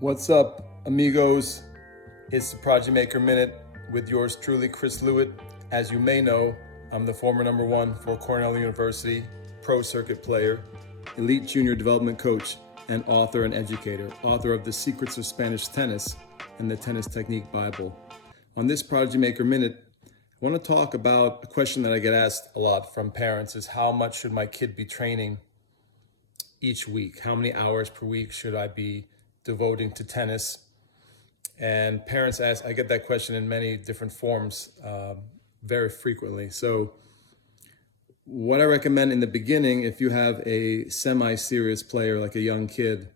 What's up, amigos? It's the Prodigy Maker Minute with yours truly, Chris Lewitt. As you may know, I'm the former #1 for Cornell University, pro circuit player, elite junior development coach, and author and educator, author of The Secrets of Spanish Tennis and the Tennis Technique Bible. On this Prodigy Maker Minute, I want to talk about a question that I get asked a lot from parents is how much should my kid be training each week? How many hours per week should I be devoting to tennis? And parents ask, I get that question in many different forms very frequently. So what I recommend in the beginning, if you have a semi-serious player like a young kid,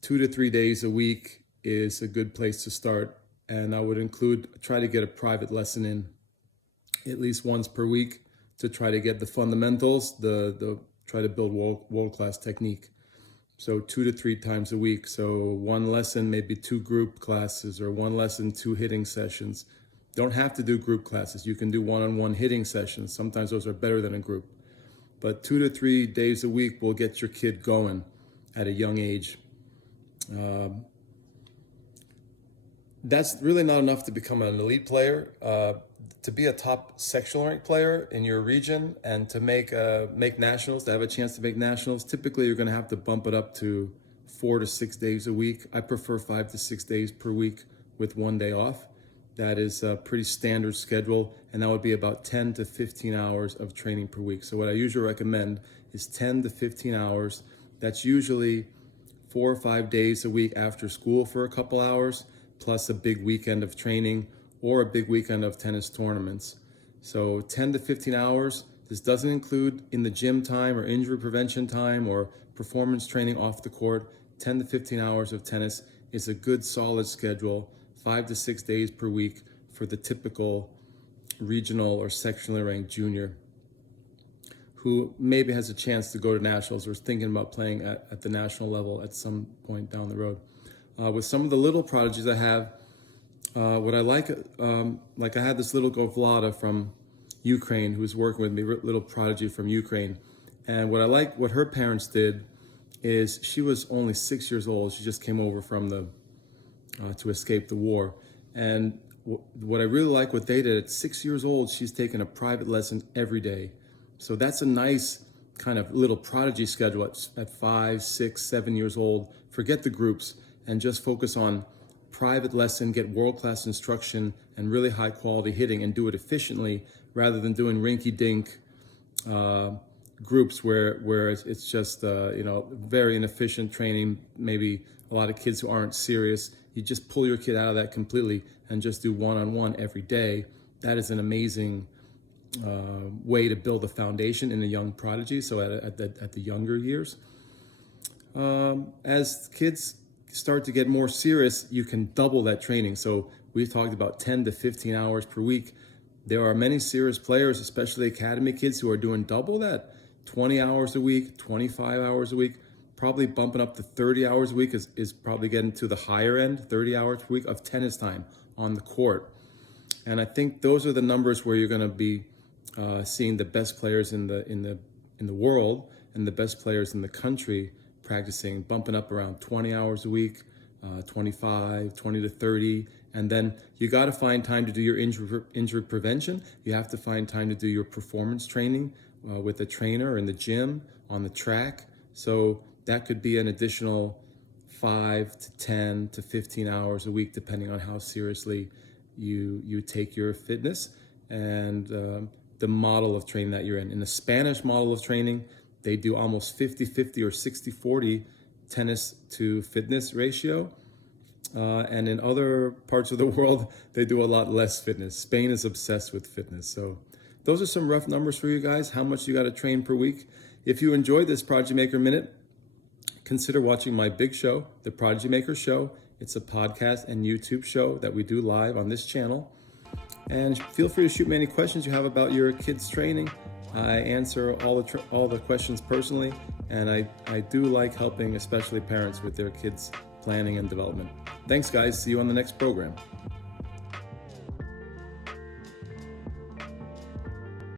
2 to 3 days a week is a good place to start. And I would try to get a private lesson in at least once per week to try to get the fundamentals, try to build world-class technique. So 2 to 3 times a week. So one lesson, maybe 2 group classes, or one lesson, 2 hitting sessions. Don't have to do group classes. You can do one-on-one hitting sessions. Sometimes those are better than a group. But 2 to 3 days a week will get your kid going at a young age. That's really not enough to become an elite player. To be a top sectional ranked player in your region and to make nationals, to have a chance to make nationals, typically you're going to have to bump it up to 4 to 6 days a week. I prefer 5 to 6 days per week with 1 day off. That is a pretty standard schedule, and that would be about 10 to 15 hours of training per week. So what I usually recommend is 10 to 15 hours. That's usually 4 or 5 days a week after school for a couple hours, plus a big weekend of training or a big weekend of tennis tournaments. So 10 to 15 hours. This doesn't include in the gym time or injury prevention time or performance training off the court. 10 to 15 hours of tennis is a good solid schedule, 5 to 6 days per week for the typical regional or sectionally ranked junior who maybe has a chance to go to nationals or is thinking about playing at the national level at some point down the road. With some of the little prodigies I have, what I like I had this little girl, Vlada from Ukraine, who was working with me, little prodigy from Ukraine. And what her parents did is she was only 6 years old. She just came over from to escape the war. And what I really like what they did, at 6 years old, she's taken a private lesson every day. So that's a nice kind of little prodigy schedule at 5, 6, 7 years old. Forget the groups and just focus on private lesson, get world-class instruction and really high quality hitting and do it efficiently rather than doing rinky-dink groups where it's just very inefficient training. Maybe a lot of kids who aren't serious. You just pull your kid out of that completely and just do one-on-one every day. That is an amazing way to build a foundation in a young prodigy. So at the younger years, as kids start to get more serious, you can double that training. So we talked about 10 to 15 hours per week. There are many serious players, especially academy kids, who are doing double that, 20 hours a week, 25 hours a week, probably bumping up to 30 hours a week is probably getting to the higher end, 30 hours per week of tennis time on the court. And I think those are the numbers where you're going to be seeing the best players in the world and the best players in the country practicing, bumping up around 20 hours a week, 25, 20 to 30. And then you got to find time to do your injury prevention. You have to find time to do your performance training with a trainer in the gym, on the track. So that could be an additional 5 to 10 to 15 hours a week, depending on how seriously you take your fitness and the model of training that you're in. In the Spanish model of training, they do almost 50-50 or 60-40 tennis to fitness ratio. And in other parts of the world, they do a lot less fitness. Spain is obsessed with fitness. So those are some rough numbers for you guys, how much you got to train per week. If you enjoyed this Prodigy Maker Minute, consider watching my big show, The Prodigy Maker Show. It's a podcast and YouTube show that we do live on this channel. And feel free to shoot me any questions you have about your kids' training. I answer all the questions personally, and I do like helping especially parents with their kids' planning and development. Thanks, guys. See you on the next program.